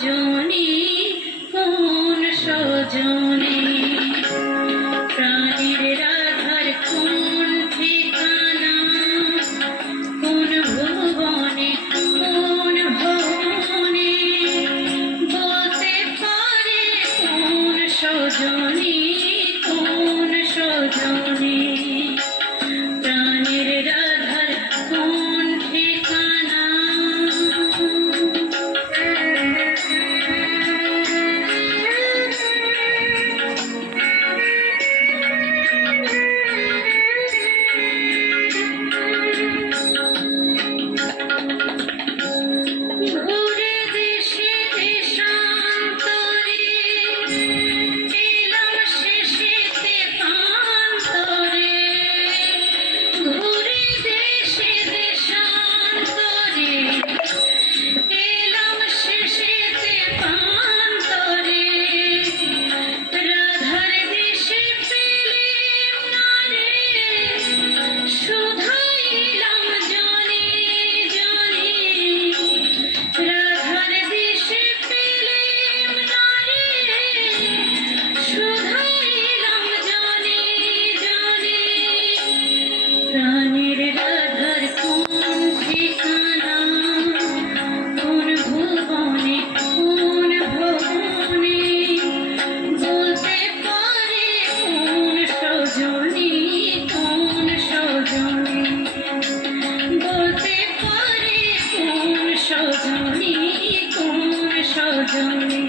সজনী কোন সজনী প্রাণীর রাধার কোন ঠিকানা কোন ভুবনে কোন ভবনে বলতে পারে কোন সজনী কোন সজনী প্রাণীর রাধার কোন ঠিকানা ঘুরে দেশে দেশান্তরে এলাম শেষেতে প্রান্তরে ঘুরে দেশে দেশান্তরে এলাম শেষেতে প্রান্তরে রাধার দেশে পেলেম না রে শুধাইলাম জনে জনে রাধার দেশে পেলেম না রে শুধাইলাম জনে জনে প্রাণের রাধার কোন ঠিকানা কোন ভুবনে কোন ভবনে বলতে পারে কোন সজনী কোন সজনী বলতে পারে কোন সজনী কোন সজনী